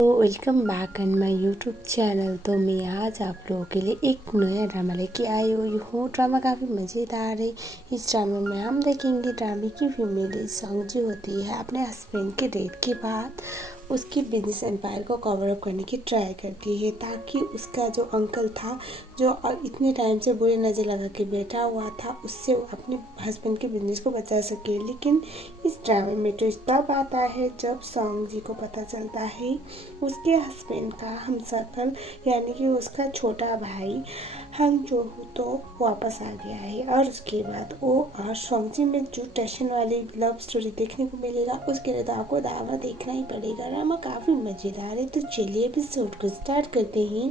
तो welcome back on my YouTube channel. तो मैं आज आप लोगों के लिए एक नया ड्रामा लेके आई हुई हूँ। ड्रामा काफ़ी मज़ेदार है। इस ड्रामा में हम देखेंगे ड्रामे की फीमेल सॉन्ग जो होती है अपने हस्बैंड के डेथ के बाद उसकी बिजनेस एम्पायर को कवर अप करने की ट्राई करती है, ताकि उसका जो अंकल था जो इतने टाइम से बुरी नज़र लगा के बैठा हुआ था उससे अपने हस्बैंड के बिजनेस को बचा सके। लेकिन इस ड्रामे में ट्विस्ट तब आता है जब सॉन्ग जी को पता चलता है उसके हस्बैंड का हमसफर यानी कि उसका छोटा भाई हम जो तो वापस आ गया है। और उसके बाद वो और सॉन्ग में जो टेंशन वाली लव स्टोरी देखने को मिलेगा उसके लिए तो आपको ड्रामा देखना ही पड़ेगा। ड्रामा काफ़ी मज़ेदार है। तो चलिए एपिसोड को स्टार्ट करते हैं।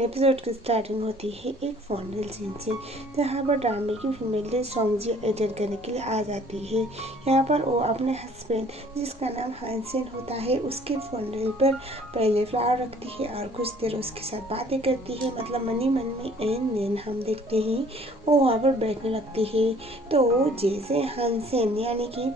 एपिसोड की स्टार्टिंग होती है एक फॉर्नल सीन से, जहाँ पर ड्रामे की फीमेल सॉन्ग जी अटेंड करने के लिए आ जाती है। यहाँ पर वो अपने हस्बैंड जिसका नाम हानसेन होता है उसके फॉर्नल पर पहले फ्लावर रखती है और कुछ देर उसके साथ बातें करती है। मतलब मन ही मन में एन हम देखते हैं वो वहाँ पर बैठने लगती है। तो जैसे हानसेन यानी कि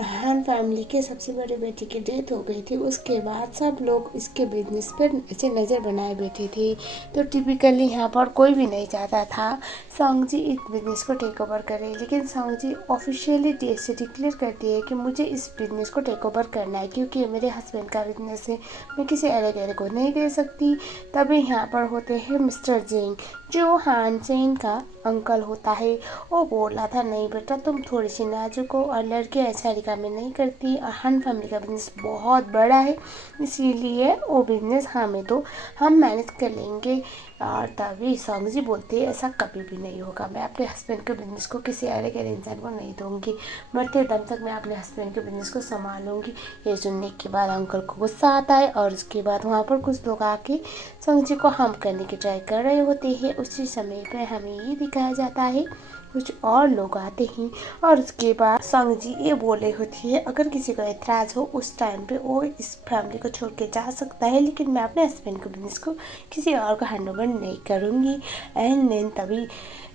हान फैमिली के सबसे बड़े बेटे की डेथ हो गई थी, उसके बाद सब लोग इसके बिजनेस पर ऐसे नज़र बनाए बैठे थे। तो टिपिकली यहाँ पर कोई भी नहीं चाहता था सॉन्ग जी इस बिजनेस को टेक ओवर करे, लेकिन सॉन्ग जी ऑफिशियली से डिक्लेयर करती है कि मुझे इस बिजनेस को टेक ओवर करना है क्योंकि ये मेरे हस्बैंड का बिजनेस है, मैं किसी अलग को नहीं दे सकती। तभी यहाँ पर होते हैं मिस्टर जेंग जो हानसेन का अंकल होता है। वो बोल रहा था नहीं बेटा तुम थोड़ी सी नाजुक हो और लड़के ऐसा काम नहीं करती और हान फैमिली का बिजनेस बहुत बड़ा है, इसीलिए वो बिजनेस हमें तो हम मैनेज कर लेंगे। और तभी सॉन्ग जी बोलते हैं ऐसा कभी भी नहीं होगा, मैं अपने हस्बैंड के बिजनेस को किसी अलग इंसान को नहीं दूंगी, मरते दम तक मैं अपने हस्बैंड के बिजनेस को संभालूंगी। ये सुनने के बाद अंकल को गुस्सा आता है और उसके बाद वहाँ पर कुछ लोग आके सॉन्ग जी को हार्म करने की ट्राई कर रहे होते हैं। उसी समय पर हमें ये दिखाया जाता है कुछ और लोग आते हैं और उसके बाद संग जी ये बोले होती है अगर किसी को एतराज़ हो उस टाइम पे वो इस फैमिली को छोड़ के जा सकता है, लेकिन मैं अपने हस्बैंड के बिजनेस को किसी और को हैंड ओवर नहीं करूँगी। एंड देन तभी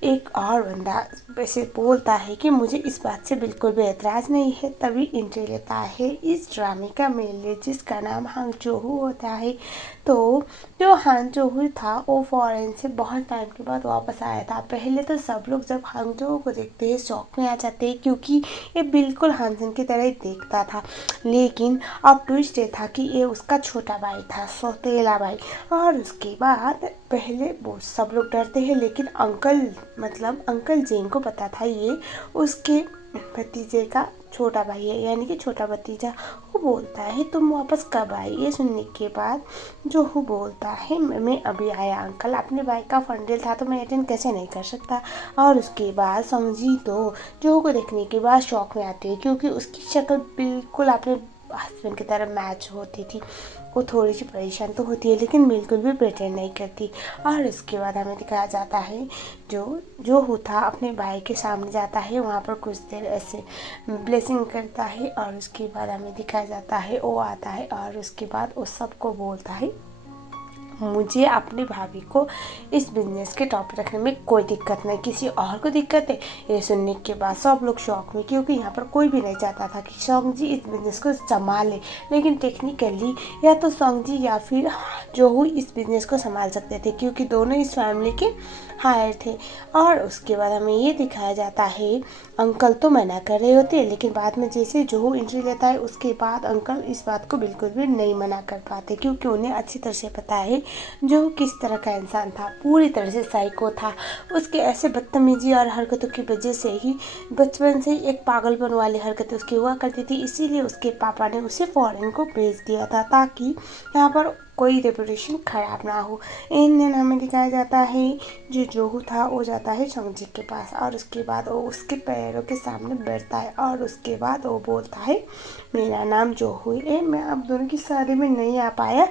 एक और बंदा वैसे बोलता है कि मुझे इस बात से बिल्कुल भी एतराज़ नहीं है। तभी एंट्री लेता है इस ड्रामे का मेन लीड जिसका नाम हांग जोहू होता है। तो जो हांग जोहू था वो फॉरेन से बहुत टाइम के बाद वापस आया था। पहले तो सब लोग जब हांग जोहू को देखते हैं शौक में आ जाते हैं क्योंकि ये बिल्कुल हानसेन की तरह ही देखता था, लेकिन अब ट्विस्ट ये था कि ये उसका छोटा भाई था, सौतेला भाई। और उसके बाद पहले वो सब लोग डरते हैं, लेकिन अंकल जेंग को पता था ये उसके भतीजे का छोटा भाई है यानी कि छोटा भतीजा। वो बोलता है तुम वापस कब आए। ये सुनने के बाद जोहू बोलता है मैं अभी आया अंकल, अपने भाई का फंडल था तो मैं अटेंड कैसे नहीं कर सकता। और उसके बाद समझी तो जोहू को देखने के बाद शौक में आती है क्योंकि उसकी शक्ल बिल्कुल अपने हस्बैंड की तरह मैच होती थी। वो थोड़ी सी परेशान तो होती है लेकिन बिल्कुल भी प्रेटेंड नहीं करती। और इसके बाद हमें दिखाया जाता है जो होता अपने भाई के सामने जाता है, वहाँ पर कुछ देर ऐसे ब्लेसिंग करता है और उसके बाद हमें दिखाया जाता है वो आता है और उसके बाद वो सबको बोलता है मुझे अपनी भाभी को इस बिजनेस के टॉप पे रखने में कोई दिक्कत नहीं, किसी और को दिक्कत है। ये सुनने के बाद सब लोग शौक में क्योंकि यहाँ पर कोई भी नहीं चाहता था कि सॉन्ग जी इस बिजनेस को संभाले, लेकिन टेक्निकली या तो सॉन्ग जी या फिर जोहू इस बिजनेस को संभाल सकते थे क्योंकि दोनों इस फैमिली के हायर थे। और उसके बाद हमें ये दिखाया जाता है अंकल तो मना कर रहे होते हैं, लेकिन बाद में जैसे जोहू एंट्री लेता है उसके बाद अंकल इस बात को बिल्कुल भी नहीं मना कर पाते क्योंकि उन्हें अच्छी तरह से पता है जो किस तरह का इंसान था, पूरी तरह से साइको था। उसके ऐसे बदतमीजी और हरकतों की वजह से ही बचपन से ही एक पागलपन वाली हरकतें उसकी हुआ करती थी, इसीलिए उसके पापा ने उसे फॉरेन को भेज दिया था ताकि यहाँ पर कोई रेपुटेशन खराब ना हो। इन दिन हमें दिखाया जाता है जो जोहू था वो जाता है सॉन्ग जी के पास और उसके बाद वो उसके पैरों के सामने बैठता है और उसके बाद वो बोलता है मेरा नाम जोहू है, मैं आप दोनों की शादी में नहीं आ पाया,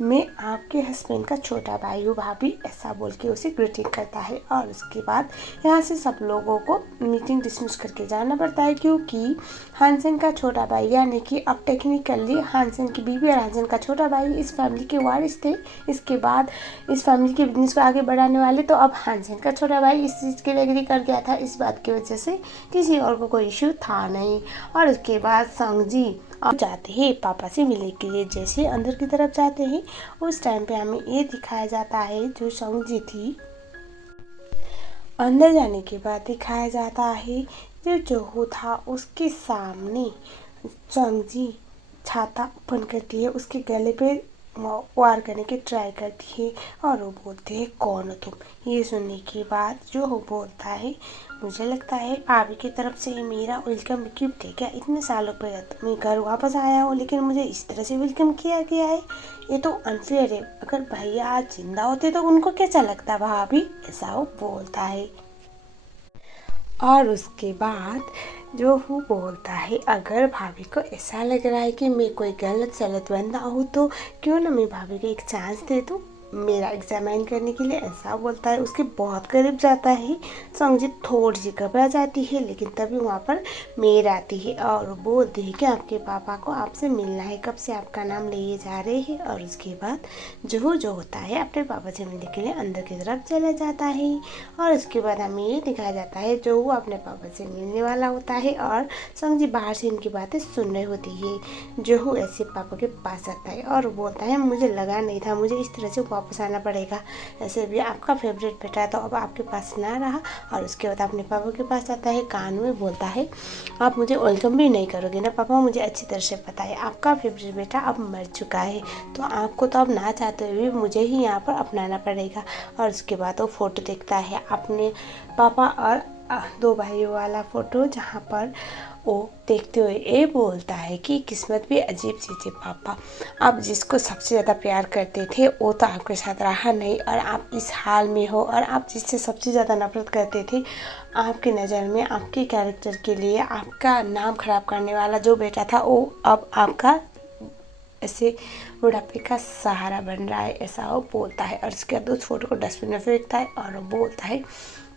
मैं आपके हस्बैंड का छोटा भाई हूँ भाभी, ऐसा बोल के उसे ग्रीटिंग करता है। और उसके बाद यहाँ से सब लोगों को मीटिंग डिसमिस करके जाना पड़ता है क्योंकि हानसेन का छोटा भाई यानी कि अब टेक्निकली हानसेन की बीवी और हानसेन का छोटा भाई इस फैमिली के वारिस थे। इसके बाद इस फैमिली के बिजनेस को आगे बढ़ाने वाले तो अब हानसेन का छोटा भाई इस चीज़ के लिए एग्री कर गया था, इस बात की वजह से किसी और को कोई इश्यू था नहीं। और उसके बाद सॉन्ग जी अब जाते हैं पापा से मिलने के लिए। जैसे अंदर की तरफ जाते हैं उस टाइम पे हमें ये दिखाया जाता है जो संगजी थी। अंदर जाने के बाद दिखाया जाता है जो जोहू था उसके सामने संगजी छाता ओपन करती है, उसके गले पे वार करने की ट्राई करती है और वो बोलते हैं कौन हो तुम। ये सुनने के बाद जो वो बोलता है मुझे लगता है भाभी की तरफ से मेरा वेलकम गिफ्ट है क्या, इतने सालों बाद मैं घर वापस आया हूँ लेकिन मुझे इस तरह से वेलकम किया गया है, ये तो अनफेयर है। अगर भैया आज जिंदा होते तो उनको कैसा लगता भाभी, ऐसा वो बोलता है। और उसके बाद जो वो बोलता है अगर भाभी को ऐसा लग रहा है कि मैं कोई गलत सलत बंदा हूँ तो क्यों ना मैं भाभी को एक चांस दे दूँ मेरा एग्जामिन करने के लिए, ऐसा बोलता है। उसके बहुत करीब जाता है। संगजी थोड़ी सी घबरा जाती है लेकिन तभी वहाँ पर मेर आती है और बोलती है कि आपके पापा को आपसे मिलना है, कब से आपका नाम लिए जा रहे हैं। और उसके बाद जो होता है अपने पापा से मिलने के लिए अंदर की तरफ चला जाता है। और उसके बाद हमें ये दिखाया जाता है जो वो अपने पापा से मिलने वाला होता है और संगजी बाहर से इनकी बातें सुन रही होती है। जो ऐसे पापा के पास आता है और बोलता है मुझे लगा नहीं था मुझे इस तरह से वापस आना पड़ेगा, ऐसे भी आपका फेवरेट बेटा है तो अब आपके पास ना रहा। और उसके बाद अपने पापा के पास आता है, कान में बोलता है आप मुझे वेलकम भी नहीं करोगे ना पापा, मुझे अच्छी तरह से पता है आपका फेवरेट बेटा अब मर चुका है तो आपको तो अब ना चाहते हुए भी मुझे ही यहाँ पर अपनाना पड़ेगा। और उसके बाद वो फ़ोटो देखता है अपने पापा और दो भाइयों वाला फ़ोटो, जहाँ पर वो देखते हुए ये बोलता है कि किस्मत भी अजीब चीज़ है पापा, आप जिसको सबसे ज़्यादा प्यार करते थे वो तो आपके साथ रहा नहीं और आप इस हाल में हो, और आप जिससे सबसे ज़्यादा नफरत करते थे आपकी नज़र में आपके कैरेक्टर के लिए आपका नाम खराब करने वाला जो बेटा था वो अब आपका ऐसे बुढ़ापे का सहारा बन रहा है, ऐसा वो बोलता है। और उसके बाद उस फोटो को डस्टबिन में फेंकता है और वो बोलता है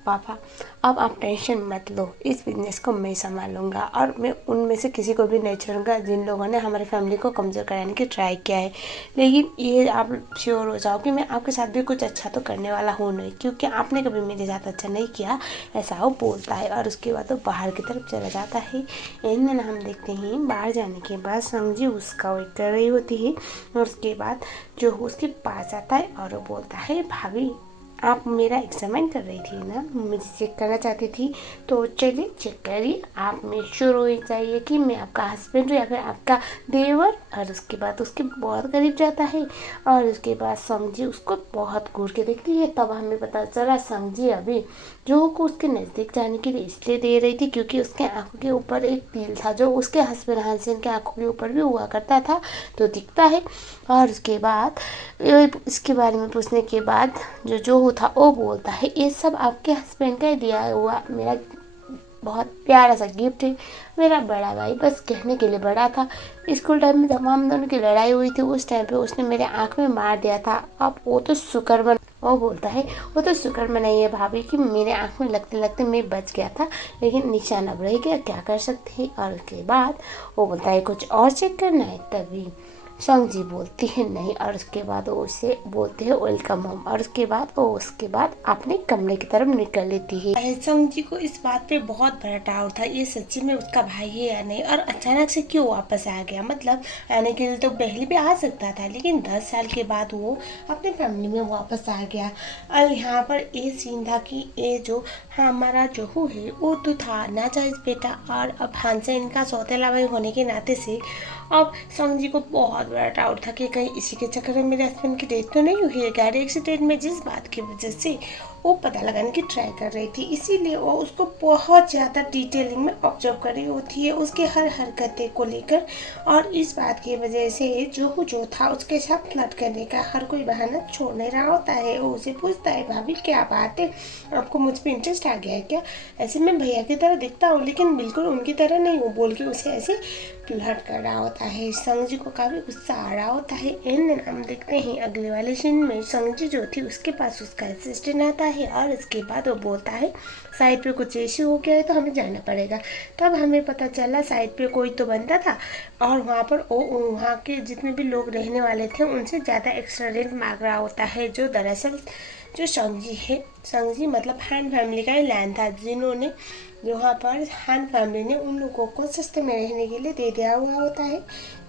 पापा अब आप टेंशन मत लो, इस बिजनेस को मैं संभालूंगा और मैं उनमें से किसी को भी नहीं छोड़ूंगा जिन लोगों ने हमारी फैमिली को कमज़ोर कराने की ट्राई किया है। लेकिन ये आप श्योर हो जाओ कि मैं आपके साथ भी कुछ अच्छा तो करने वाला हूँ नहीं, क्योंकि आपने कभी मेरे साथ अच्छा नहीं किया, ऐसा वो बोलता है। और उसके बाद वो बाहर की तरफ चला जाता है। इन दिन हम देखते हैं बाहर जाने के बाद संगजी उसका वेट कर रही होती है और उसके बाद जो उसके पास आता है और वो बोलता है भाभी आप मेरा एग्जामिन कर रही थी ना, मुझे चेक करना चाहती थी तो चलिए चेक करिए, आप में श्योर हो चाहिए कि मैं आपका हस्बैंड हूँ या फिर आपका देवर। और उसके बाद उसके बहुत करीब जाता है और उसके बाद संगजी उसको बहुत घूर के देखती है। तब हमें पता चला संगजी अभी जो को उसके नज़दीक जाने के लिए इसलिए दे रही थी क्योंकि उसके आंखों के ऊपर एक तिल था जो उसके हस्बैंड हानसेन के आंखों के ऊपर भी हुआ करता था तो दिखता है। और उसके बाद इसके बारे में पूछने के बाद जो था वो बोलता है ये सब आपके हस्बैंड का ही दिया हुआ मेरा बहुत प्यारा सा गिफ्ट है, मेरा बड़ा भाई बस कहने के लिए बड़ा था, स्कूल टाइम में जब हम दोनों की लड़ाई हुई थी उस टाइम पे उसने मेरे आँख में मार दिया था, अब वो तो शुक्र वो बोलता है वो तो शुक्र मनाई है भाभी कि मेरे आँख में लगते लगते मैं बच गया था, लेकिन निशान अब रह गया, क्या कर सकते हैं। और उसके बाद वो बोलता है कुछ और चेक करना है, तभी संगजी बोलती है नहीं। और उसके बाद वो उसे बोलते हैं वेलकम होम और उसके बाद अपने कमरे की तरफ निकल लेती है। संगजी को इस बात पे बहुत बड़ा डाउट था ये सच्ची में उसका भाई है या नहीं, और अचानक से क्यों वापस आ गया, मतलब आने के लिए तो पहले भी आ सकता था लेकिन 10 साल के बाद वो अपने फैमिली में वापस आ गया। और यहाँ पर ये सीन था कि ये जो हमारा जोहू है वो तो था नाजायज बेटा और अब हानसे इनका सौतेला भाई होने के नाते से अब संगजी को बहुत बड़ा डाउट था कि कहीं इसी के चक्कर में मेरे हस्बैंड की डेथ तो नहीं हुई है गाड़ी एक्सीडेंट में, जिस बात की वजह से वो पता लगाने की ट्राई कर रही थी। इसीलिए वो उसको बहुत ज़्यादा डिटेलिंग में ऑब्जर्व कर रही होती है उसके हर हरकतें को लेकर, और इस बात की वजह से जो था उसके साथ फ्लर्ट करने का हर कोई बहाना छोड़ नहीं रहा होता है। वो उसे पूछता है भाभी क्या बात है, आपको मुझ पर इंटरेस्ट आ गया है क्या, ऐसे मैं भैया की तरह दिखता हूँ लेकिन बिल्कुल उनकी तरह नहीं हूँ, बोल के उसे ऐसे फ्लर्ट कर रहा होता है। संगजी को काफ़ी गुस्सा आ रहा होता है। इन दिन हम देखते हैं अगले वाले सीन में संगजी जो थी उसके पास उसका असिस्टेंट आता है और उसके बाद वो बोलता है साइड पे कुछ इश्यू हो गया है तो हमें जाना पड़ेगा। तब हमें पता चला साइड पे कोई तो बंदा था और वहाँ पर वहाँ के जितने भी लोग रहने वाले थे उनसे ज़्यादा एक्स्ट्रा रेंट मांग रहा होता है, जो दरअसल जो संगजी है, संगजी मतलब हैन फैमिली का ही लैंड था जिन्होंने यहाँ पर हान फैमिली ने उन लोगों को सस्ते में रहने के लिए दे दिया हुआ होता है।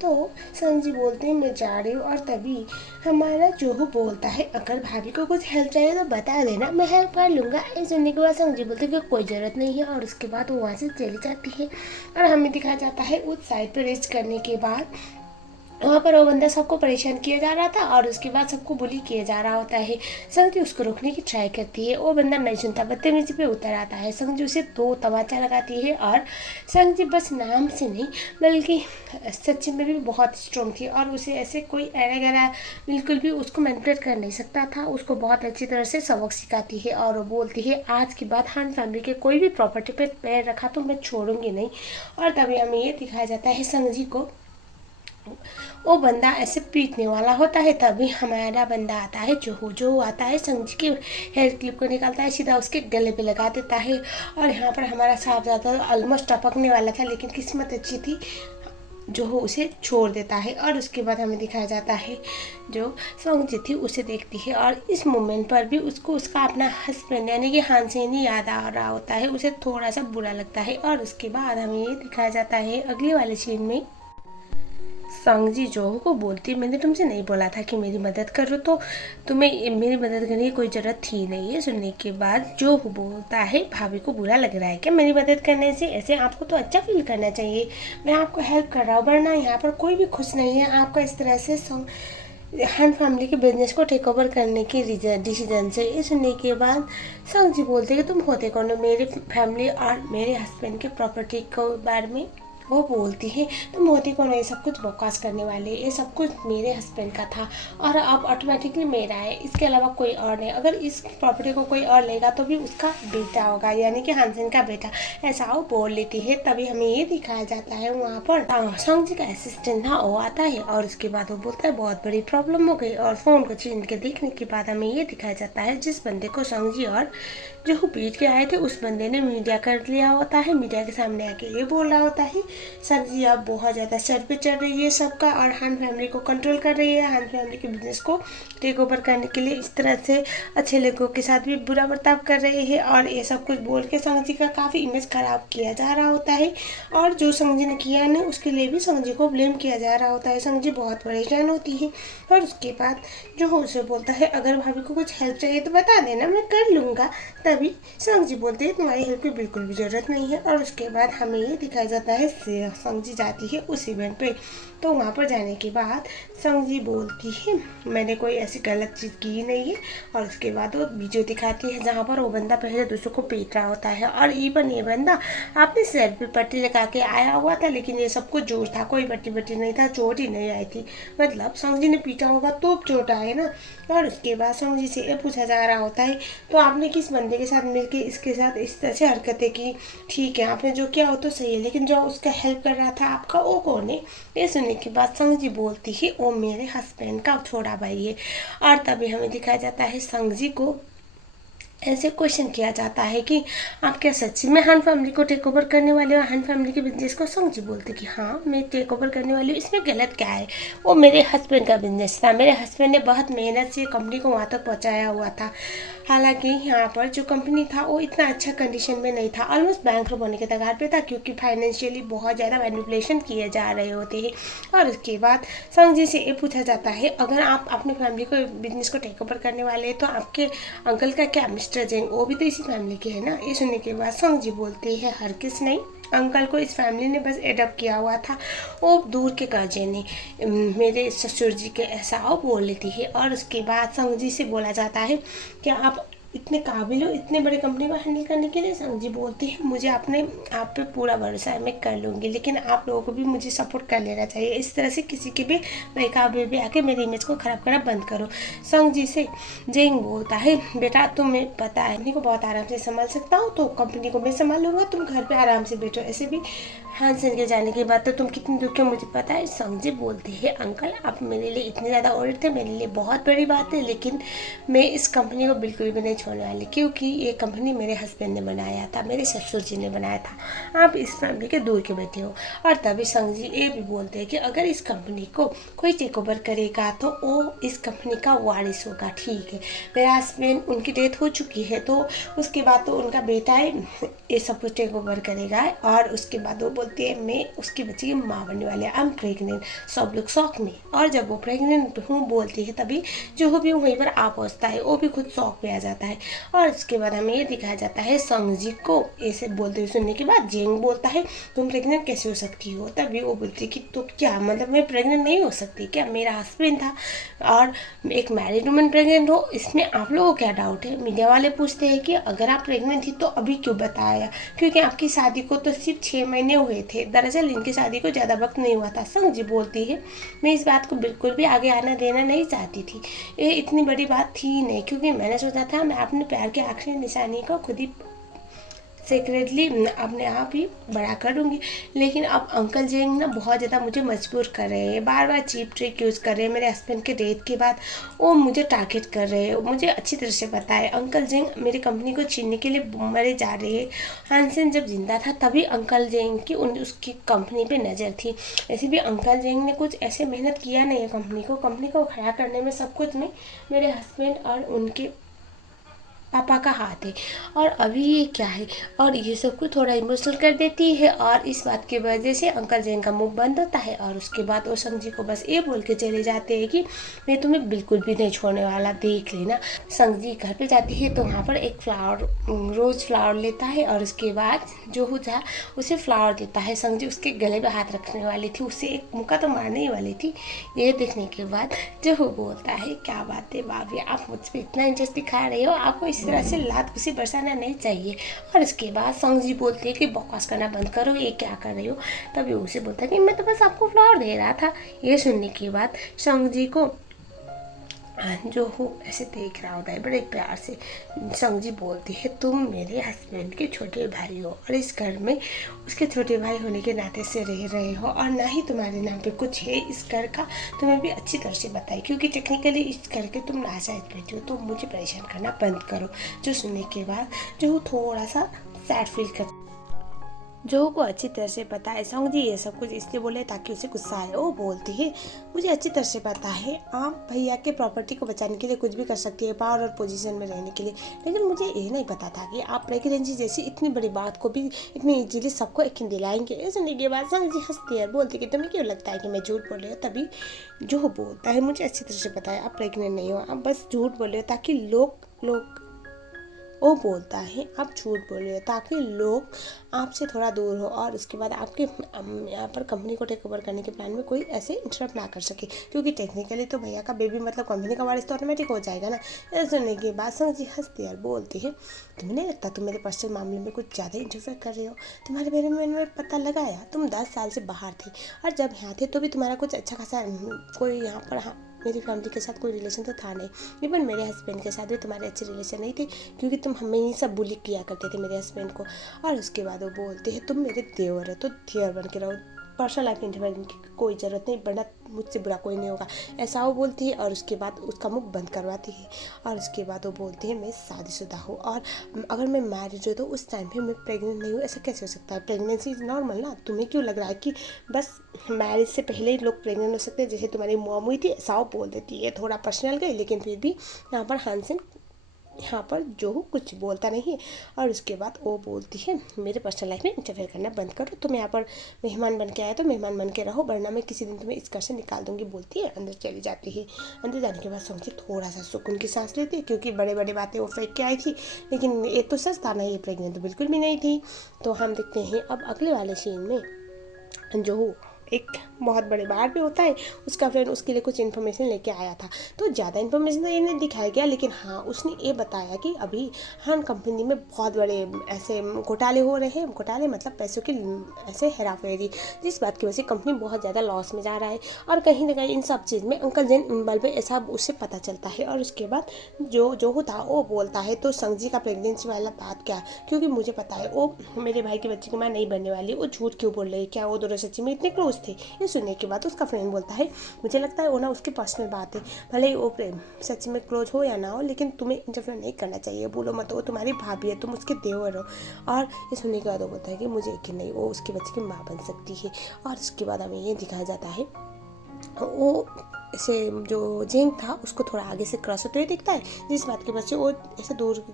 तो संग जी बोलते हैं मैं जा रही हूँ, और तभी हमारा जोहू बोलता है अगर भाभी को कुछ हेल्प चाहिए तो बता देना, मैं हेल्प कर लूँगा। ये सुनने के बाद संग जी बोलते हैं कि कोई ज़रूरत नहीं है, और उसके बाद वो वहाँ से चली जाती है। और हमें दिखाया जाता है उस साइड पर रेस्ट करने के बाद वहाँ पर वो बंदा सबको परेशान किया जा रहा था, और उसके बाद सबको बुली किया जा रहा होता है। संजू उसको रोकने की ट्राई करती है, वो बंदा नहीं सुनता, बदतमीजी पे उतर आता है। संजू उसे 2 तमाचा लगाती है, और संजू बस नाम से नहीं बल्कि सच्ची में भी बहुत स्ट्रॉन्ग थी, और उसे ऐसे कोई एरा गैरा बिल्कुल भी उसको मैनिपुलेट कर नहीं सकता था। उसको बहुत अच्छी तरह से सबक सिखाती है, और वो बोलती है आज के बाद हान फैमिली के कोई भी प्रॉपर्टी पे पैर रखा तो मैं छोड़ूंगी नहीं। और तभी हमें ये दिखाया जाता है संजी को वो बंदा ऐसे पीटने वाला होता है। तभी हमारा बंदा आता है, जो आता है संजी की हेयर क्लिप को निकालता है, सीधा उसके गले पे लगा देता है। और यहाँ पर हमारा साहबजादा ऑलमोस्ट टपकने वाला था, लेकिन किस्मत अच्छी थी, जो उसे छोड़ देता है। और उसके बाद हमें दिखाया जाता है जो संजी थी उसे देखती है, और इस मोमेंट पर भी उसको उसका अपना हस्बैंड यानी कि हान सेन याद आ रहा होता है। उसे थोड़ा सा बुरा लगता है। और उसके बाद हमें ये दिखाया जाता है अगले वाले सीन में संगजी जोहू को बोलती मैंने तुमसे नहीं बोला था कि मेरी मदद करो, तो तुम्हें मेरी मदद करने की कोई ज़रूरत थी नहीं है। सुनने के बाद जोहू बोलता है भाभी को बुरा लग रहा है क्या मेरी मदद करने से? ऐसे आपको तो अच्छा फील करना चाहिए, मैं आपको हेल्प कर रहा हूँ, वरना यहाँ पर कोई भी खुश नहीं है आपका इस तरह से हान फैमिली के बिजनेस को टेक ओवर करने के डिसीजन से। ये सुनने के बाद संग जी बोलते कि तुम होते कौन हो मेरी फैमिली और मेरे हस्बैंड के प्रॉपर्टी के बारे में? वो बोलती है तुम होती कौन हो ये सब कुछ बकवास करने वाले, ये सब कुछ मेरे हस्बैंड का था और अब ऑटोमेटिकली मेरा है, इसके अलावा कोई और नहीं। अगर इस प्रॉपर्टी को कोई और लेगा तो भी उसका बेटा होगा, यानी कि हानसेन का बेटा। ऐसा वो बोल लेती है। तभी हमें ये दिखाया जाता है वहाँ पर संग जी का असिस्टेंट था, वो आता है और उसके बाद वो बोलता है बहुत बड़ी प्रॉब्लम हो गई। और फ़ोन को छीन के देखने के बाद हमें ये दिखाया जाता है जिस बंदे को संग जी और जो पीट के आए थे उस बंदे ने मीडिया कर लिया होता है। मीडिया के सामने आके ये बोल रहा होता है सर जी आप बहुत ज़्यादा सर पे चढ़ रही है सबका, और हान फैमिली को कंट्रोल कर रही है, हान फैमिली के बिजनेस को टेक ओवर करने के लिए इस तरह से अच्छे लोगों के साथ भी बुरा बर्ताव कर रही है। और ये सब कुछ बोल के संग जी का काफ़ी इमेज खराब किया जा रहा होता है, और जो संग जी ने किया नहीं उसके लिए भी संग जी को ब्लेम किया जा रहा होता है। संग जी बहुत परेशान होती है। और उसके बाद जो उसे बोलता है अगर भाभी को कुछ हेल्प चाहिए तो बता देना मैं कर लूँगा। तभी संग जी बोलते हैं तुम्हारी हेल्प की बिल्कुल भी ज़रूरत नहीं है। और उसके बाद हमें ये दिखाया जाता है संग जी जाती है उस इवेंट पे। तो वहाँ पर जाने के बाद संग जी बोलती है मैंने कोई ऐसी गलत चीज़ की नहीं है। और उसके बाद वो वीडियो दिखाती है जहाँ पर वो बंदा पहले दूसरों को पीट रहा होता है, और इवन ये बंदा अपने सर पे पट्टी लगा के आया हुआ था, लेकिन ये सब कुछ जोर था, कोई पट्टी बट्टी नहीं था, चोट ही नहीं आई थी। मतलब संग जी ने पीटा होगा तो चोट आए ना। और उसके बाद संग जी से ये पूछा जा रहा होता है तो आपने किस बंदे के साथ मिलके इसके साथ इस तरह से हरकतें की? ठीक है आपने जो किया हो तो सही है, लेकिन जो उसका हेल्प कर रहा था आपका वो कौन है? ये सुनने के बाद संग जी बोलती है वो मेरे हस्बैंड का छोटा भाई है। और तभी हमें दिखाया जाता है संग जी को ऐसे क्वेश्चन किया जाता है कि आप क्या सच्ची में हान फैमिली को टेक ओवर करने वाले हो, हान फैमिली के बिजनेस को? संग जी बोलते कि हाँ मैं टेक ओवर करने वाली हूँ, इसमें गलत क्या है? वो मेरे हस्बैंड का बिजनेस था, मेरे हस्बैंड ने बहुत मेहनत से कंपनी को वहाँ तक पहुँचाया हुआ था। हालांकि यहाँ पर जो कंपनी था वो इतना अच्छा कंडीशन में नहीं था, ऑलमोस्ट बैंक होने के कगार पे था, क्योंकि फाइनेंशियली बहुत ज़्यादा मैनिपुलेशन किए जा रहे होते हैं। और उसके बाद संग जी से ये पूछा जाता है अगर आप अपनी फैमिली को बिजनेस को टेक ओवर करने वाले हैं तो आपके अंकल का क्या मिस्टर जेंग, वो भी तो इसी फैमिली के है ना? ये सुनने के बाद संग जी बोलते हैं हर किस नहीं, अंकल को इस फैमिली ने बस एडप्ट किया हुआ था, वो दूर के कर्जे ने मेरे ससुर जी के ऐसा वो बोल लेती है। और उसके बाद संग जी से बोला जाता है कि आप इतने काबिल हो इतने बड़े कंपनी को हैंडल करने के लिए? संग जी बोलती है मुझे अपने आप पे पूरा भरोसा है, मैं कर लूँगी, लेकिन आप लोगों को भी मुझे सपोर्ट कर लेना चाहिए। इस तरह से किसी के भी बेकाबू भी आके मेरी इमेज को ख़राब करना बंद करो। संग जी से जेंग बोलता है बेटा तुम्हें पता है कंपनी को बहुत आराम से संभाल सकता हूँ, तो कंपनी को मैं संभाल लूँगा, तुम घर पे आराम से बैठो। ऐसे भी हानसेन के जाने के बाद तो तुम कितनी दुखी हो मुझे पता है। संग जी बोलती है अंकल आप मेरे लिए इतने ज़्यादा औरत थे, मेरे लिए बहुत बड़ी बात है, लेकिन मैं इस कंपनी को बिल्कुल भी नहीं छोड़ने वाली, क्योंकि ये कंपनी मेरे हस्बैंड ने बनाया था, मेरे ससुर जी ने बनाया था। आप इस फैमिली के दूर के बैठे हो। और तभी संग जी ये भी बोलते हैं कि अगर इस कंपनी को कोई टेक ओवर करेगा तो वो इस कंपनी का वारिस होगा। ठीक है, मेरा हस्बैंड उनकी डेथ हो चुकी है, तो उसके बाद तो उनका बेटा ये सब कुछ टेक ओवर करेगा। और उसके बाद वो बोलती है मैं उसके बच्चे की माँ बनने वाली, आई एम प्रेगनेंट। सब लोग शौक में, और जब वो प्रेग्नेंट हूँ बोलती है तभी जो भी वहीं पर आ पहुँचता है, वो भी खुद शौक में आ जाता है। और उसके बाद हमें ये दिखाया जाता है संग जी को ऐसे बोलते हुए सुनने के बाद जेंग बोलता है तुम प्रेग्नेंट कैसे हो सकती हो। तभी वो बोलती है कि तो क्या मतलब मैं प्रेग्नेंट नहीं हो सकती क्या, मेरा हस्बैंड था और एक मैरिड वुमन प्रेग्नेंट हो, इसमें आप लोगों को क्या डाउट है। मीडिया वाले पूछते हैं कि अगर आप प्रेग्नेंट थी तो अभी क्यों बताया, क्योंकि आपकी शादी को तो सिर्फ 6 महीने हुए थे, दरअसल इनकी शादी को ज़्यादा वक्त नहीं हुआ था। संग जी बोलती है मैं इस बात को बिल्कुल भी आगे आना देना नहीं चाहती थी, ये इतनी बड़ी बात थी नहीं, क्योंकि मैंने सोचा था मैं अपने प्यार के आखिरी निशानी को खुद ही सीक्रेटली अपने आप ही बड़ा कर दूँगी। लेकिन अब अंकल जेंग ना बहुत ज़्यादा मुझे मजबूर कर रहे हैं, बार बार चीप ट्रिक यूज़ कर रहे हैं। मेरे हस्बैंड के डेथ के बाद वो मुझे टारगेट कर रहे हैं। मुझे अच्छी तरह से पता है अंकल जेंग मेरी कंपनी को छीनने के लिए मरे जा रहे हैं। हानसेन जब जिंदा था तभी अंकल जेंग की उसकी कंपनी पे नज़र थी। ऐसे भी अंकल जेंग ने कुछ ऐसे मेहनत किया नहीं है कंपनी को खड़ा करने में सब कुछ में मेरे हस्बैंड और उनके पापा का हाथ है। और अभी ये क्या है, और ये सब कुछ थोड़ा इमोशनल कर देती है, और इस बात की वजह से अंकल जैन का मुंह बंद होता है। और उसके बाद वो संग जी को बस ये बोल के चले जाते हैं कि मैं तुम्हें बिल्कुल भी नहीं छोड़ने वाला, देख लेना। संग जी घर पे जाती है तो वहाँ पर एक रोज़ फ्लावर लेता है, और उसके बाद जो हो जा उसे फ्लावर देता है। संग जी उसके गले में हाथ रखने वाली थी, उसे एक मुक्का तो मारने ही वाली थी। ये देखने के बाद जो बोलता है क्या बात है भाभी, आप मुझ पर इतना इंटरेस्ट दिखा रहे हो, आपको इस तरह से लात घुसी बरसाना नहीं चाहिए। और इसके बाद संग जी बोलते हैं कि बकवास करना बंद करो, ये क्या कर रही हो। तभी उसे बोलता है कि मैं तो बस आपको फ्लावर दे रहा था। ये सुनने के बाद संग जी को जो हो ऐसे देख रहा होता है बड़े प्यार से। संग जी बोलती है तुम मेरे हस्बैंड के छोटे भाई हो, और इस घर में उसके छोटे भाई होने के नाते से रह रहे हो, और ना ही तुम्हारे नाम पे कुछ है इस घर का, तुम्हें भी अच्छी तरह से बताए, क्योंकि टेक्निकली इस घर के तुम नाजायज बैठे हो, तो मुझे परेशान करना बंद करो। जो सुनने के बाद जो थोड़ा सा सैड फील कर जो को अच्छी तरह से पता है संग जी ये सब कुछ इसलिए बोले ताकि उसे गुस्सा आए। वो बोलती है मुझे अच्छी तरह से पता है आप भैया के प्रॉपर्टी को बचाने के लिए कुछ भी कर सकती है, पावर और पोजीशन में रहने के लिए, लेकिन मुझे ये नहीं पता था कि आप प्रेगनेंसी जैसी इतनी बड़ी बात को भी इतनी इजीली सबको यकीन दिलाएंगे। ये सुनने के बाद संग जी हंसती है, बोलती कि तुम्हें क्यों लगता है कि मैं झूठ बोल रही हूँ। तभी जो बोलता है मुझे अच्छी तरह से पता है आप प्रेग्नेंट नहीं हो, आप बस झूठ बोल रहे हो ताकि लोग वो बोलता है आप झूठ बोल रहे हो ताकि लोग आपसे थोड़ा दूर हो, और उसके बाद आपके यहाँ पर कंपनी को टेक ओवर करने के प्लान में कोई ऐसे इंटरप्ट ना कर सके, क्योंकि टेक्निकली तो भैया का बेबी मतलब कंपनी का वारिस तो ऑटोमेटिक हो जाएगा ना। ऐसा सुनने के बाद संग जी हंसती है, बोलती है तुम्हें नहीं लगता तुम मेरे पर्सनल मामले में कुछ ज़्यादा इंटरफेयर कर रहे हो। तुम्हारे बारे में मैंने पता लगाया, तुम 10 साल से बाहर थे, और जब यहाँ थे तो भी तुम्हारा कुछ अच्छा खासा कोई यहाँ पर मेरी फैमिली के साथ कोई रिलेशन तो था नहीं। इवन मेरे हस्बैंड के साथ भी तुम्हारे अच्छे रिलेशन नहीं थे, क्योंकि तुम हमें ही सब बुली किया करते थे मेरे हस्बैंड को। और उसके बाद वो बोलते हैं तुम मेरे देवर हो तो देवर बन के रहो, पर्सनल लाइफ में इंटरफेयर की कोई ज़रूरत नहीं, वरना मुझसे बुरा कोई नहीं होगा। ऐसा वो बोलती है, और उसके बाद उसका मुख बंद करवाती है। और उसके बाद वो बोलती है मैं शादीशुदा हूँ, और अगर मैं मैरिज हूँ तो उस टाइम पे मैं प्रेग्नेंट नहीं हूँ, ऐसा कैसे हो सकता है। प्रेगनेंसी इज़ नॉर्मल ना, तुम्हें क्यों लग रहा है कि बस मैरिज से पहले ही लोग प्रेग्नेंट हो सकते हैं, जैसे तुम्हारी मॉम हुई थी, ऐसा वो बोल देती है। थोड़ा पर्सनल गई, लेकिन फिर भी यहाँ पर हानसेन यहाँ पर जो कुछ बोलता नहीं है। और उसके बाद वो बोलती है मेरे पर्सनल लाइफ में इंटरफेयर करना बंद करो, तुम यहाँ पर मेहमान बन के आए तो मेहमान बन के रहो, वरना मैं किसी दिन तुम्हें इस घर से निकाल दूंगी। बोलती है अंदर चली जाती है। अंदर जाने के बाद समझी थोड़ा सा सुकून की सांस लेती है, क्योंकि बड़े बड़े बातें वो फेंक के आई थी, लेकिन ये तो सच था ना, ये प्रेग्नेंट तो बिल्कुल भी नहीं थी। तो हम देखते हैं अब अगले वाले सीन में जो एक बहुत बड़े बार पे होता है, उसका फ्रेंड उसके लिए कुछ इन्फॉर्मेशन लेके आया था। तो ज़्यादा इन्फॉर्मेशन तो ये नहीं दिखाया गया, लेकिन हाँ उसने ये बताया कि अभी हान कंपनी में बहुत बड़े ऐसे घोटाले हो रहे हैं। घोटाले मतलब पैसों की ऐसे हेरा फेरी, जिस बात की वजह से कंपनी बहुत ज़्यादा लॉस में जा रहा है। और कहीं ना कहीं इन सब चीज़ में अंकल जैन इन्वॉल्व है, ऐसा उससे पता चलता है। और उसके बाद जो होता वो बोलता है तो संग जी का प्रेगनेंसी वाला बात क्या, क्योंकि मुझे पता है वो मेरे भाई के बच्चे की माँ नहीं बनने वाली, वो झूठ क्यों बोल रही है, क्या वो दोनों सच्ची में इतने क्लोज थे। ये सुनने के बाद उसका फ्रेंड बोलता है मुझे लगता है वो ना उसकी पर्सनल बात है, भले ही वो प्रेम सच में क्लोज हो या ना हो, लेकिन तुम्हें इंटरफेयर नहीं करना चाहिए, बोलो मत, वो तुम्हारी भाभी है, तुम उसके देवर हो। और ये सुनने के बाद वो बोलता है कि मुझे यकीन नहीं वो उसके बच्चे की माँ बन सकती है। और उसके बाद हमें ये दिखाया जाता है वो ऐसे जो जेंग था उसको थोड़ा आगे से क्रॉस होते हुए दिखता है, जिस बात की वजह से वो ऐसे दूर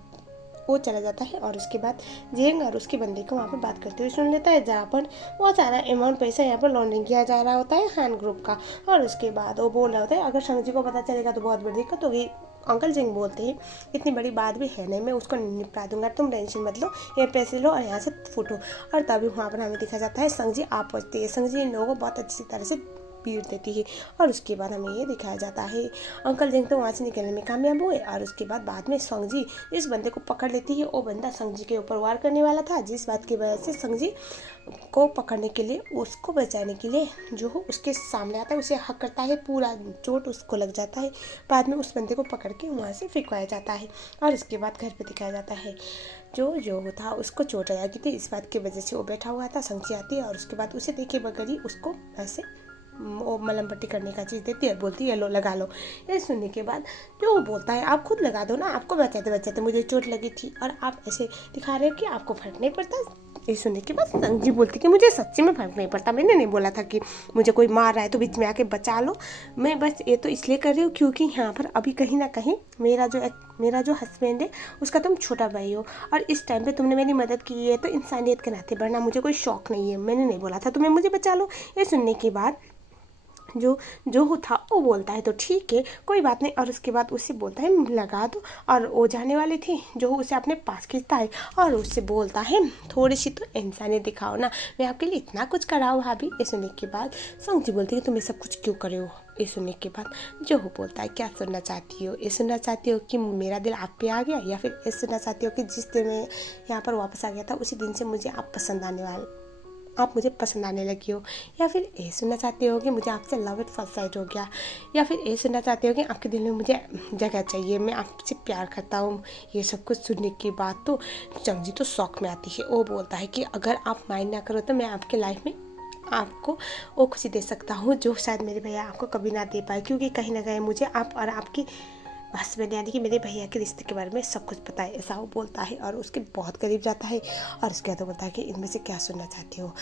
वो चला जाता है। और उसके बाद जेंग और उसके बंदे को वहाँ पर बात करते हुए सुन लेता है, जहाँ पर बहुत सारा अमाउंट पैसा यहाँ पर लॉन्ड्रिंग किया जा रहा होता है हान ग्रुप का। और उसके बाद वो बोल रहा होता है अगर संग जी को पता चलेगा तो बहुत बड़ी दिक्कत होगी। अंकल जेंग बोलते हैं इतनी बड़ी बात भी है नहीं, मैं उसको निपटा दूंगा, तुम टेंशन मत लो, ये पैसे लो और यहाँ से फूटो। और तभी वहाँ पर हमें दिखा जाता है संग जी आप पहुँचते हैं। संग जी इन लोगों को बहुत अच्छी तरह से पीट देती है। और उसके बाद हमें ये दिखाया जाता है अंकल जेंग तो वहाँ से निकलने में कामयाब हुए। और उसके बाद में संग जी इस बंदे को पकड़ लेती है। वो बंदा संग जी के ऊपर वार करने वाला था, जिस बात की वजह से संग जी को पकड़ने के लिए, उसको बचाने के लिए जो उसके सामने आता है उसे हक करता है, पूरा चोट उसको लग जाता है। बाद में उस बंदे को पकड़ के वहाँ से फेंकवाया जाता है। और उसके बाद घर पे दिखाया जाता है जो था उसको चोट लगी थी, इस बात की वजह से वो बैठा हुआ था। संग जी आती है और उसके बाद उसे देखे बगैर ही उसको ऐसे वो मलम पट्टी करने का चीज़ देती है, बोलती है लो लगा लो। ये सुनने के बाद जो वो बोलता है आप खुद लगा दो ना, आपको बचाते बचाते मुझे चोट लगी थी और आप ऐसे दिखा रहे हो कि आपको फर्क नहीं पड़ता। ये सुनने के बाद संग जी बोलती कि मुझे सच्ची में फर्क नहीं पड़ता, मैंने नहीं बोला था कि मुझे कोई मार रहा है तो बीच में आके बचा लो, मैं बस ये तो इसलिए कर रही हूँ क्योंकि यहाँ पर अभी कहीं ना कहीं मेरा जो हस्बैंड है उसका तुम छोटा भाई हो और इस टाइम पे तुमने मेरी मदद की है तो इंसानियत के नाते, वरना मुझे कोई शौक नहीं है, मैंने नहीं बोला था तुम्हें मुझे बचा लो। ये सुनने के बाद जो था वो बोलता है तो ठीक है कोई बात नहीं। और उसके बाद उसे बोलता है लगा दो। और वो जाने वाली थी, जो उसे अपने पास खींचता है और उससे बोलता है थोड़ी सी तो इंसानियत दिखाओ ना, मैं आपके लिए इतना कुछ करा हूँ भाभी। ये सुनने के बाद संग जी बोलती है तुम ये सब कुछ क्यों करे हो। ये सुनने के बाद जो बोलता है क्या सुनना चाहती हो, ये सुनना चाहती हो कि मेरा दिल आप पे आ गया, या फिर ये सुनना चाहती हो कि जिस दिन मैं यहाँ पर वापस आ गया था उसी दिन से आप मुझे पसंद आने लगी हो, या फिर ये सुनना चाहते हो कि मुझे आपसे लव एट फर्स्ट साइट हो गया, या फिर ये सुनना चाहते हो कि आपके दिल में मुझे जगह चाहिए, मैं आपसे प्यार करता हूँ। ये सब कुछ सुनने के बाद तो संग जी तो शौक में आती है। वो बोलता है कि अगर आप माइंड ना करो तो मैं आपके लाइफ में आपको वो खुशी दे सकता हूँ जो शायद मेरे भैया आपको कभी ना दे पाए, क्योंकि कहीं ना कहीं मुझे आप और आपकी हस्बैंड यानी कि मेरे भैया के रिश्ते के बारे में सब कुछ पता है, ऐसा वो बोलता है और उसके बहुत करीब जाता है। और उसके बाद बोलता है कि इनमें से क्या सुनना चाहती हो,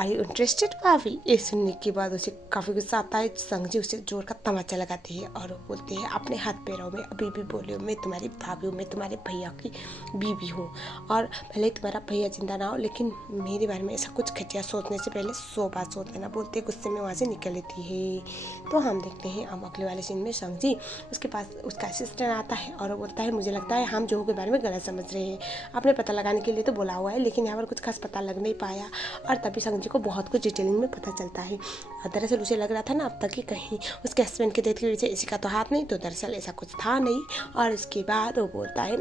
आर यू इंटरेस्टेड काफ़ी। ये सुनने के बाद उसे काफ़ी गुस्सा आता है। संग जी उसे जोर का तमाचा लगाती है और बोलते हैं अपने हाथ पैरों में अभी भी बोले हो, मैं तुम्हारी भाभी हूँ, मैं तुम्हारे भैया की बीवी हूँ, और भले ही तुम्हारा भैया जिंदा ना हो लेकिन मेरे बारे में ऐसा कुछ घटिया सोचने से पहले 100 बार सोच लेना, बोलते गुस्से में वहाँ से निकल लेती है। तो हम देखते हैं अब अगले वाले सीन में संग जी उसके पास उसका असिस्टेंट आता है और वो बोलता है मुझे लगता है हम जोहू के बारे में गलत समझ रहे हैं, आपने पता लगाने के लिए तो बोला हुआ है लेकिन यहाँ पर कुछ खास पता लग नहीं पाया। और तभी संग जी को बहुत कुछ डिटेलिंग में पता चलता है। दरअसल उसे लग रहा था ना अब तक कि कहीं उसके हस्बैंड के डेथ की वजह से इसी का तो हाथ नहीं, तो दरअसल ऐसा कुछ था नहीं। और उसके बाद वो बोलता है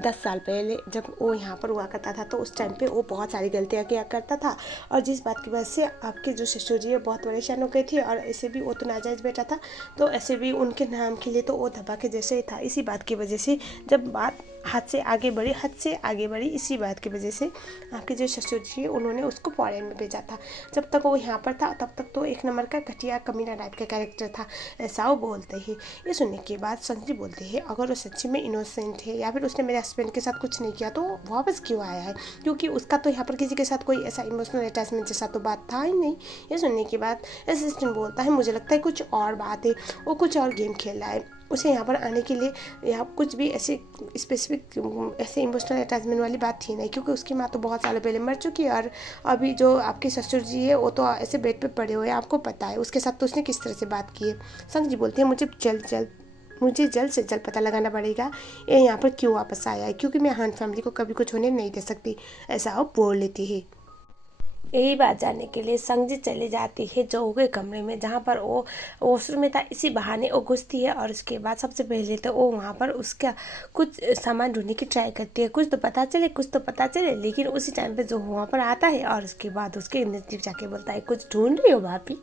10 साल पहले जब वो यहाँ पर हुआ करता था तो उस टाइम पे वो बहुत सारी गलतियाँ किया करता था, और जिस बात की वजह से आपके जो ससुर जी है बहुत परेशान हो गए थे, और ऐसे भी वो तो नाजायज़ बेटा था तो ऐसे भी उनके नाम के लिए तो वो धब्बा के जैसे ही था। इसी बात की वजह से जब बात हद से आगे बढ़ी इसी बात की वजह से आपके जो ससुर जी है उन्होंने उसको फॉरेन में भेजा था। जब तक वो यहाँ पर था तब तक तो एक नंबर का घटिया कमीना टाइप का कैरेक्टर था, ऐसा वो बोलते हैं। ये सुनने के बाद संग जी बोलते हैं अगर वो सच्ची में इनोसेंट है या फिर उसने मेरे हस्बैंड के साथ कुछ नहीं किया तो वापस क्यों आया है, क्योंकि उसका तो यहाँ पर किसी के साथ कोई ऐसा इमोशनल अटैचमेंट जैसा तो बात था ही नहीं। ये सुनने के बाद असिस्टेंट बोलता है मुझे लगता है कुछ और बात है, वो कुछ और गेम खेल रहा है, उसे यहाँ पर आने के लिए यहाँ कुछ भी ऐसे स्पेसिफिक ऐसे इमोशनल अटैचमेंट वाली बात थी नहीं, क्योंकि उसकी माँ तो बहुत सालों पहले मर चुकी है और अभी जो आपके ससुर जी है वो तो ऐसे बेड पे पड़े हुए हैं, आपको पता है उसके साथ तो उसने किस तरह से बात की है। संग जी बोलते हैं मुझे जल्द से जल्द पता लगाना पड़ेगा ये यहाँ पर क्यों वापस आया है, क्योंकि मैं हान फैमिली को कभी कुछ होने नहीं दे सकती, ऐसा वो बोल लेती है। यही बात जानने के लिए संग जी चली जाती है जोहू के कमरे में, जहाँ पर वो वॉशरूम में था, इसी बहाने वो घुसती है और उसके बाद सबसे पहले तो वो वहाँ पर उसका कुछ सामान ढूंढने की ट्राई करती है, कुछ तो पता चले लेकिन उसी टाइम पे जो वहाँ पर आता है और उसके बाद उसके नज़दीक जाके बोलता है कुछ ढूंढ रही हो भाभी।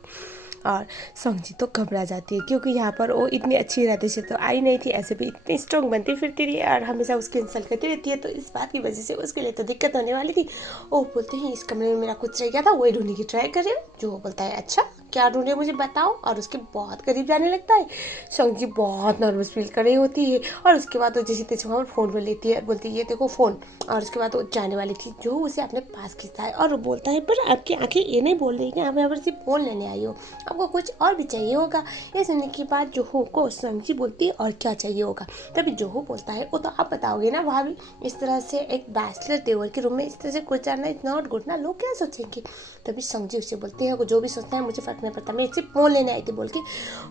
और संगजी तो घबरा जाती है क्योंकि यहाँ पर वो इतनी अच्छी इरादे से तो आई नहीं थी, ऐसे भी इतनी स्ट्रॉन्ग बनती फिरती रही और हमेशा उसकी इंसल्ट करती रहती है, तो इस बात की वजह से उसके लिए तो दिक्कत होने वाली थी। वो बोलते हैं इस कमरे में मेरा कुछ रह गया था, वही ढूंढने की ट्राई कर रहे हो। जो बोलता है अच्छा क्या ढूंढे मुझे बताओ, और उसके बहुत करीब जाने लगता है। संगजी बहुत नर्वस फील कर रही होती है और उसके बाद वो जैसे तैसे वहाँ पर फ़ोन पर लेती है, बोलती है ये देखो फ़ोन, और उसके बाद वो जाने वाली थी। जो उसे अपने पास खींचता है और वो बोलता है पर आपकी आंखें ये नहीं बोल रही कि आप यहाँ पर सिर्फ फ़ोन लेने आई हो, आपको कुछ और भी चाहिए होगा। ये सुनने के बाद जोहो को संगजी बोलती है और क्या चाहिए होगा। तभी जोहो बोलता है वो तो आप बताओगे ना भाभी, इस तरह से एक बैचलर देवर के रूम में इस तरह से कुछ जाना इज नॉट गुड ना, लोग क्या सोचेंगे। तभी संगजी उसे बोलती है जो भी सोचना है मुझे फर्क नहीं पड़ता, मैं सिर्फ फ़ोन लेने आई थी बोल के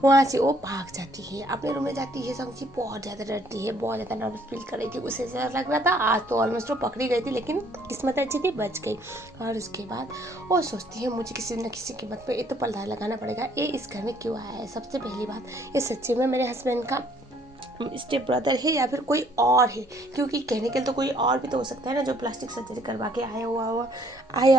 वहाँ से वो भाग जाती है, अपने रूम में जाती है। संगजी बहुत ज़्यादा डरती है, बहुत ज़्यादा नर्वस फील कर रही थी, उसे ऐसा लग रहा था आज तो ऑलमोस्ट वो पकड़ी गई थी, लेकिन किस्मत अच्छी थी बच गई। और उसके बाद वो सोचती है मुझे किसी न किसी कीमत पे ये तो पर्दा लगाना पड़ेगा, ये इस घर में क्यों आया है। सबसे पहली बात ये सच्चे में मेरे हस्बैंड का स्टेप ब्रदर है या फिर कोई और है, क्योंकि कहने के लिए तो कोई और भी तो हो सकता है ना जो प्लास्टिक सर्जरी करवा के आया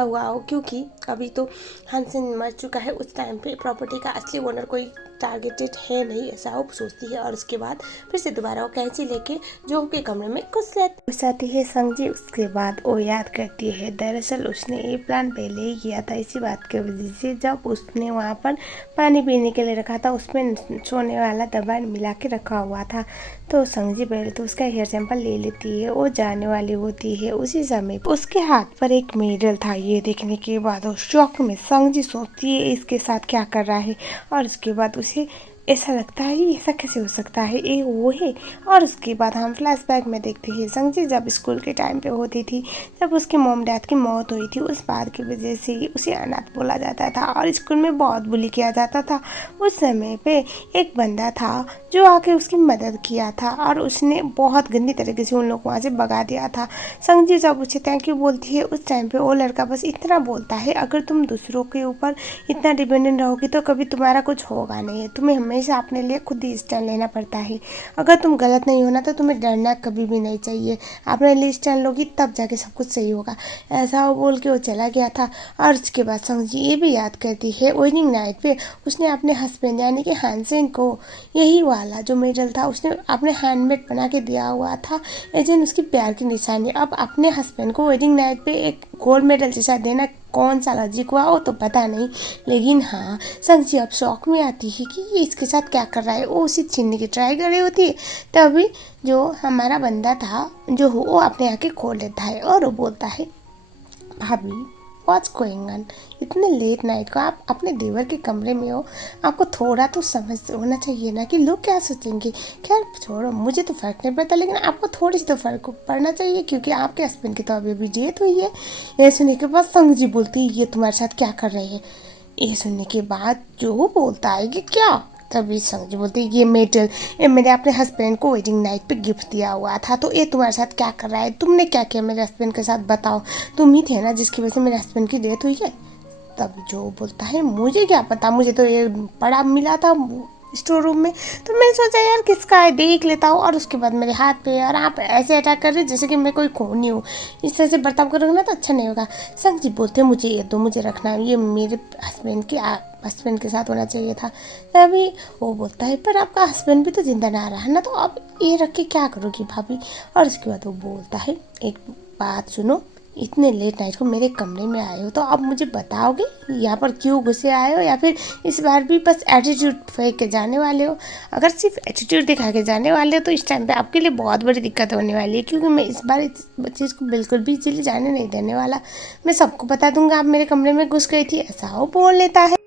हुआ हो, क्योंकि अभी तो हंसन मर चुका है, उस टाइम पे प्रॉपर्टी का असली ओनर कोई टारगेटेड है नहीं, ऐसा वो सोचती है। और उसके बाद फिर से दोबारा वो कैंची लेके जो के कमरे में घुसाती है संगजी। उसके बाद वो याद करती है दरअसल उसने ये प्लान पहले ही किया था, इसी बात की वजह से जब उसने वहाँ पर पानी पीने के लिए रखा था उसमें सोने वाला दवा मिला के रखा हुआ था। तो संगजी पहले तो उसका हेयर सैंपल ले लेती है, वो जाने वाली होती है उसी समय उसके हाथ पर एक मेडल था। ये देखने के बाद वो शॉक में संगजी सोचती है इसके साथ क्या कर रहा है, और उसके बाद उसे ऐसा लगता है ऐसा कैसे हो सकता है, ये वो है। और उसके बाद हम फ्लैशबैक में देखते हैं संगजी जब स्कूल के टाइम पे होती थी, जब उसके मॉम डैड की मौत हुई थी, उस बात की वजह से उसे अनाथ बोला जाता था और स्कूल में बहुत बुली किया जाता था। उस समय पे एक बंदा था जो आके उसकी मदद किया था और उसने बहुत गंदी तरीके से उन लोग वहाँ से भगा दिया था। संगजी जब उसे थैंक यू बोलती है उस टाइम पे वो लड़का बस इतना बोलता है अगर तुम दूसरों के ऊपर इतना डिपेंडेंट रहोगी तो कभी तुम्हारा कुछ होगा नहीं है, तुम्हें हमेशा अपने लिए खुद ही स्टैंड लेना पड़ता है। अगर तुम गलत नहीं होना तो तुम्हें डरना कभी भी नहीं चाहिए, अपने लिए स्टैंड लोगी तब जाके सब कुछ सही होगा। ऐसा वो बोल के वो चला गया था। और उसके बाद संगजी ये भी याद करती है वेडिंग नाइट पे उसने अपने हस्बैंड यानी कि हानसेन को यही वाला जो मेडल था उसने अपने हैंडमेड बना के दिया हुआ था एजेंट उसकी प्यार की निशानी। अब अपने हस्बैंड को वेडिंग नाइट पे एक गोल्ड मेडल जैसा देना कौन सा लॉजिक हुआ वो तो पता नहीं, लेकिन हाँ संगजी अब शौक में आती है कि ये इसके साथ क्या कर रहा है, वो उसे छीनने की ट्राई कर रही होती है। तभी जो हमारा बंदा था जो वो अपने आँखें खोल लेता है और वो बोलता है भाभी व्हाट्स गोइंग ऑन, इतने लेट नाइट को आप अपने देवर के कमरे में हो, आपको थोड़ा तो समझ होना चाहिए ना कि लोग क्या सोचेंगे। खैर छोड़ो मुझे तो फ़र्क नहीं पड़ता, लेकिन आपको थोड़ी सी तो फ़र्क पड़ना चाहिए क्योंकि आपके हस्बैंड की तो अभी डेथ हुई है। ये सुनने के बाद संगजी बोलती है ये तुम्हारे साथ क्या कर रहे हैं। ये सुनने के बाद जो बोलता है कि क्या, तभी संगजी बोलती है ये मेडल ये मैंने अपने हस्बैंड को वेडिंग नाइट पे गिफ्ट दिया हुआ था, तो ये तुम्हारे साथ क्या कर रहा है, तुमने क्या किया मेरे हस्बैंड के साथ बताओ, तुम ही थे ना जिसकी वजह से मेरे हस्बैंड की डेथ हुई है। तब जो बोलता है मुझे क्या पता, मुझे तो ये पड़ा मिला था स्टोर रूम में, तो मैंने सोचा यार किसका है देख लेता हूँ, और उसके बाद मेरे हाथ पे और आप ऐसे अटैक कर रहे जैसे कि मैं कोई खूनी हूँ, इस तरह से बर्ताव करोगे ना तो अच्छा नहीं होगा। संगजी बोलते मुझे ये दो मुझे रखना है, ये मेरे हस्बैंड के साथ होना चाहिए था। तभी वो बोलता है पर आपका हस्बैंड भी तो जिंदा ना रहा ना, तो अब ये रख के क्या करोगी भाभी। और उसके बाद वो बोलता है एक बात सुनो, इतने लेट नाइट को मेरे कमरे में आए हो तो अब मुझे बताओगे यहाँ पर क्यों घुसे आए हो, या फिर इस बार भी बस एटीट्यूड फेंक के जाने वाले हो। अगर सिर्फ एटीट्यूड दिखा के जाने वाले हो तो इस टाइम पे आपके लिए बहुत बड़ी दिक्कत होने वाली है, क्योंकि मैं इस बार इस चीज़ को बिल्कुल भी इजीली जाने नहीं देने वाला, मैं सबको बता दूंगा आप मेरे कमरे में घुस गई थी, ऐसा वो बोल लेता है।